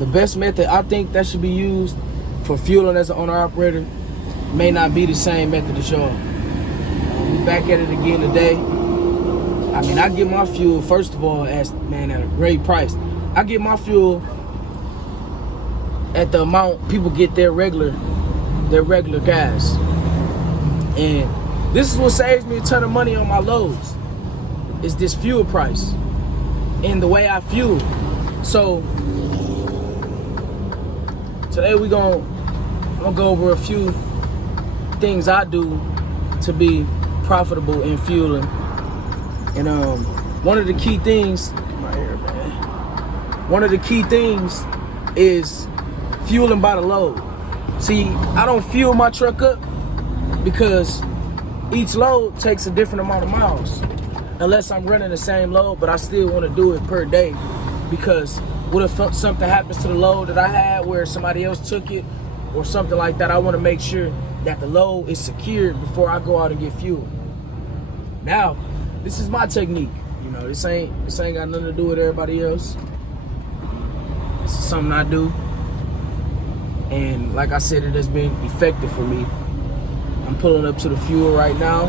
the best method I think that should be used for fueling as an owner-operator may not be the same method as y'all. We back at it again today. I mean, I get my fuel, first of all, at a great price. I get my fuel at the amount people get their regular gas. And this is what saves me a ton of money on my loads, is this fuel price and the way I fuel. So today I'm gonna go over a few things I do to be profitable in fueling. And one of the key things, come right here, man. One of the key things is fueling by the load. See, I don't fuel my truck up because each load takes a different amount of miles. Unless I'm running the same load, but I still want to do it per day, because what if something happens to the load that I had where somebody else took it or something like that? I want to make sure that the load is secured before I go out and get fuel. Now, this is my technique. You know, this ain't got nothing to do with everybody else. This is something I do. And like I said, it has been effective for me. I'm pulling up to the fuel right now.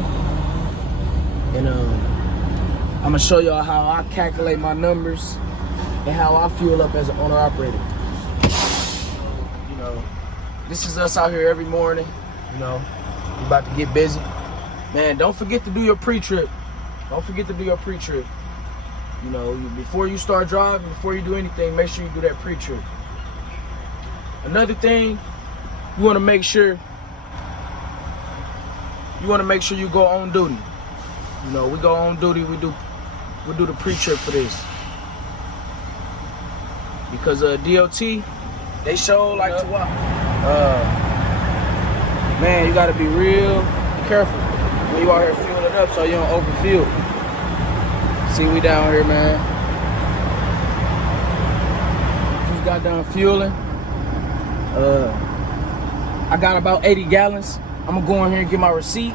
And I'm gonna show y'all how I calculate my numbers and how I fuel up as an owner-operator. You know, this is us out here every morning. You know, we about to get busy. Man, don't forget to do your pre-trip. Don't forget to do your pre-trip. You know, before you start driving, before you do anything, make sure you do that pre-trip. Another thing, you want to make sure you go on duty. You know, we go on duty. We do the pre-trip for this, because DOT, they show like to what? Man, you gotta be real careful when you out here fueling up so you don't overfuel. See, we down here, man. Just got done fueling. I got about 80 gallons. I'm gonna go in here and get my receipt.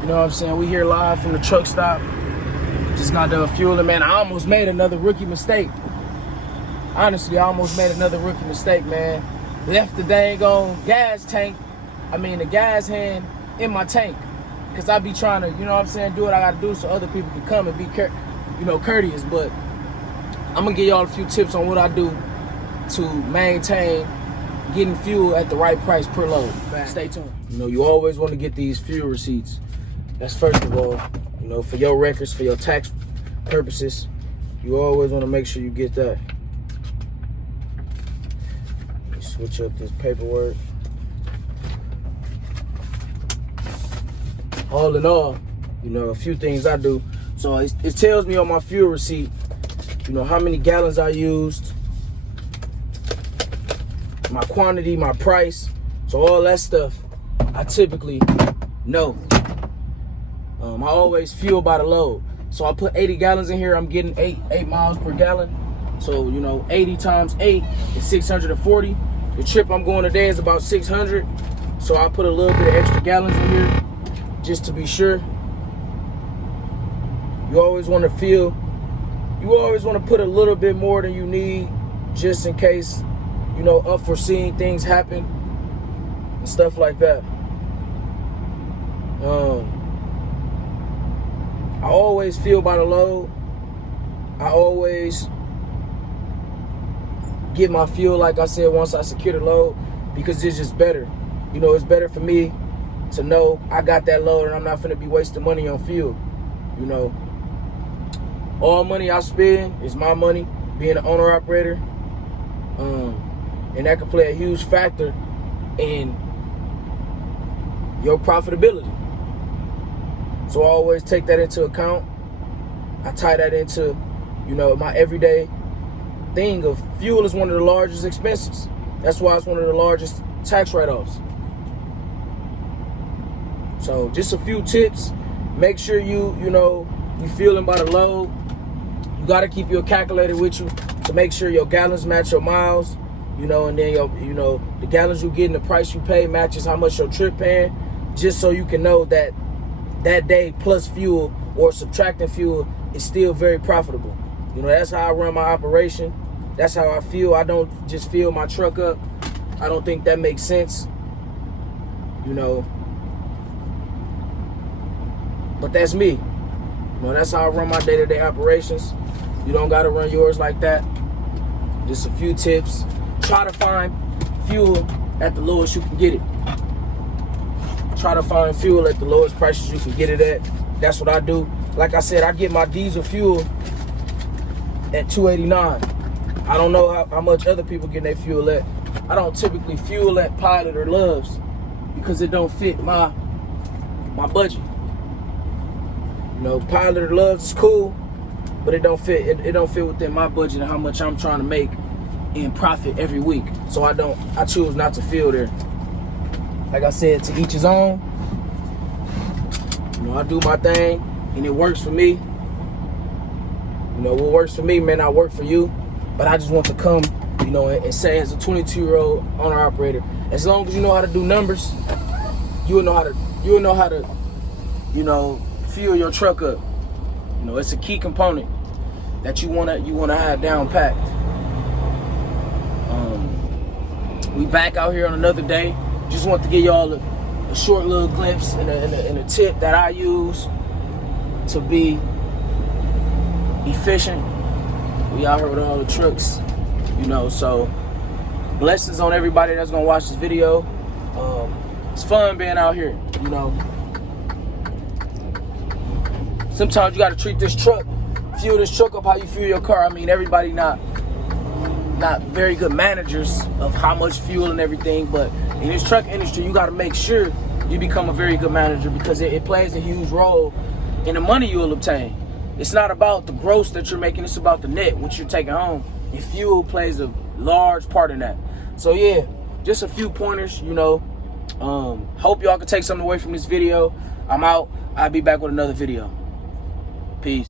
You know what I'm saying? We here live from the truck stop. Just got done fueling, man. I almost made another rookie mistake. Honestly, I almost made another rookie mistake, man. Left the dang on the gas hand in my tank. Because I be trying to, you know what I'm saying, do what I gotta do so other people can come and be courteous. But I'm gonna give y'all a few tips on what I do to maintain getting fuel at the right price per load. Stay tuned. You know, you always want to get these fuel receipts. That's first of all, you know, for your records, for your tax purposes, you always want to make sure you get that. Let me switch up this paperwork. All in all, you know, a few things I do. So it tells me on my fuel receipt, you know, how many gallons I used, my quantity, my price. So all that stuff, I typically know. I always fuel by the load. So I put 80 gallons in here. I'm getting 8 miles per gallon. So, you know, 80 times 8 is 640. The trip I'm going today is about 600. So I put a little bit of extra gallons in here just to be sure. You always want to put a little bit more than you need, just in case, you know, unforeseen things happen and stuff like that. I always fuel by the load. I always get my fuel, like I said, once I secure the load, because it's just better. You know, it's better for me to know I got that load and I'm not finna be wasting money on fuel. You know, all money I spend is my money, being an owner operator. And that can play a huge factor in your profitability. So I always take that into account. I tie that into, you know, my everyday thing of fuel is one of the largest expenses. That's why it's one of the largest tax write-offs. So just a few tips. Make sure you fueling by the load. You got to keep your calculator with you to make sure your gallons match your miles. You know, and then the gallons you get and the price you pay matches how much your trip paying, just so you can know that day plus fuel or subtracting fuel is still very profitable. You know, that's how I run my operation. That's how I feel. I don't just fill my truck up. I don't think that makes sense, you know. But that's me. You know, that's how I run my day-to-day operations. You don't got to run yours like that. Just a few tips. Try to find fuel at the lowest you can get it. Try to find fuel at the lowest prices you can get it at. That's what I do. Like I said, I get my diesel fuel at $2.89. I don't know how much other people get their fuel at. I don't typically fuel at Pilot or Love's because it don't fit my budget. You know, Pilot or Love's is cool, but it don't fit. It don't fit within my budget and how much I'm trying to make in profit every week. So I choose not to fuel there. Like I said, to each his own. You know, I do my thing and it works for me. You know, what works for me may not work for you, but I just want to come, you know, and say as a 22-year-old owner-operator, as long as you know how to do numbers, you will know how to, you know, fill your truck up. You know, it's a key component that you wanna have down packed. We back out here on another day. Just want to give y'all a short little glimpse and a tip that I use to be efficient. We out here with all the trucks, you know, so blessings on everybody that's gonna watch this video. It's fun being out here, you know. Sometimes you gotta treat this truck, fuel this truck up how you fuel your car. I mean, everybody not very good managers of how much fuel and everything, but in this truck industry, you gotta make sure you become a very good manager because it plays a huge role in the money you'll obtain. It's not about the gross that you're making, it's about the net, what you're taking home. And fuel plays a large part in that. So yeah, just a few pointers, you know. Hope y'all can take something away from this video. I'm out. I'll be back with another video. Peace.